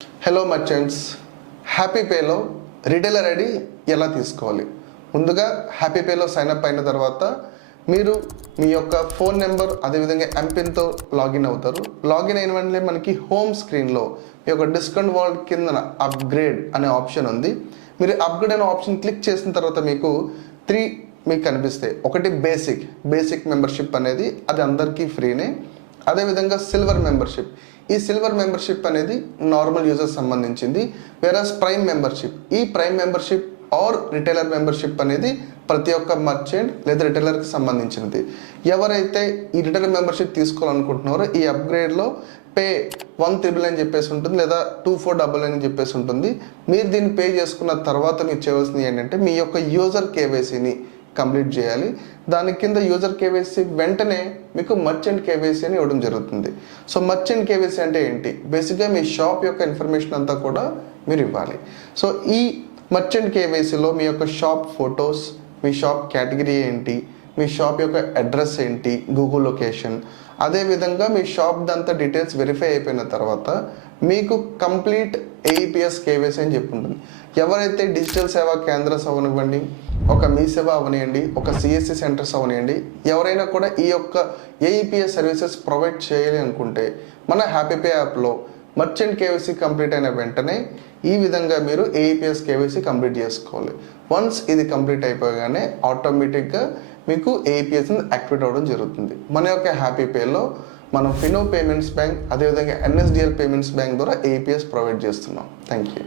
Hello merchants, happy పేలో retailer ID ఎలా తీసుకోవాలి? ముందుగా హ్యాపీ పేలో సైన్అప్ అయిన తర్వాత మీరు మీ యొక్క ఫోన్ నెంబర్ అదేవిధంగా ఎంపిన్తో లాగిన్ అవుతారు. లాగిన్ అయిన వెంటనే మనకి హోమ్ స్క్రీన్లో మీ యొక్క డిస్కౌంట్ వాల్ట్ కింద అప్గ్రేడ్ అనే ఆప్షన్ ఉంది. మీరు అప్గ్రేడ్ అనే ఆప్షన్ క్లిక్ చేసిన తర్వాత మీకు 3 మీకు కనిపిస్తాయి. ఒకటి బేసిక్ మెంబర్షిప్ అనేది అది అందరికీ ఫ్రీనే. అదేవిధంగా సిల్వర్ మెంబర్షిప్, ఈ సిల్వర్ మెంబర్షిప్ అనేది నార్మల్ యూజర్స్ సంబంధించింది. Versus prime membership or retailer membership అనేది ప్రతి ఒక్క మర్చెంట్ లేదా రిటైలర్కి సంబంధించినది. ఎవరైతే ఈ రిటైలర్ మెంబర్షిప్ తీసుకోవాలనుకుంటున్నారో ఈ అప్గ్రేడ్లో పే 1,399 అని చెప్పేసి ఉంటుంది, లేదా 2,499 అని చెప్పేసి ఉంటుంది. మీరు దీన్ని పే చేసుకున్న తర్వాత మీరు చేయవలసింది ఏంటంటే మీ యొక్క యూజర్ కేవైసీని కంప్లీట్ చేయాలి. దాని కింద యూజర్ కేవైసీ వెంటనే మీకు మర్చెంట్ కేవైసీ అని ఇవ్వడం జరుగుతుంది. సో మర్చెంట్ కేవైసీ అంటే ఏంటి? బేసిక్గా మీ షాప్ యొక్క ఇన్ఫర్మేషన్ అంతా కూడా మీరు ఇవ్వాలి. సో ఈ మర్చెంట్ కేవైసీలో మీ యొక్క షాప్ ఫొటోస్, మీ షాప్ కేటగిరీ ఏంటి, మీ షాప్ యొక్క అడ్రస్ ఏంటి, గూగుల్ లొకేషన్, అదేవిధంగా మీ షాప్ దంతా డీటెయిల్స్ వెరిఫై అయిపోయిన తర్వాత మీకు కంప్లీట్ ఏఈపిఎస్ కేవైసీ అని చెప్పి ఉంటుంది. ఎవరైతే డిజిటల్ సేవా కేంద్రాస్ అవనివ్వండి, ఒక మీ సేవ అవనివ్వండి, ఒక సిఎస్సి సెంటర్స్ అవనివ్వండి, ఎవరైనా కూడా ఈ యొక్క ఏఈపిఎస్ సర్వీసెస్ ప్రొవైడ్ చేయాలి అనుకుంటే మన హ్యాపీ పే యాప్లో మర్చెంట్ కేవైసీ కంప్లీట్ అయిన వెంటనే ఈ విధంగా మీరు ఏఈపిఎస్ కేవైసీ కంప్లీట్ చేసుకోవాలి. వన్స్ ఇది కంప్లీట్ అయిపోగానే ఆటోమేటిక్గా మీకు ఏఈపిఎస్ యాక్టివేట్ అవ్వడం జరుగుతుంది. మన యొక్క హ్యాపీ పేలో మనం ఫినో పేమెంట్స్ బ్యాంక్ అదేవిధంగా ఎన్ఎస్డిఎల్ పేమెంట్స్ బ్యాంక్ ద్వారా ఏఈపిఎస్ ప్రొవైడ్ చేస్తున్నాం. Thank you.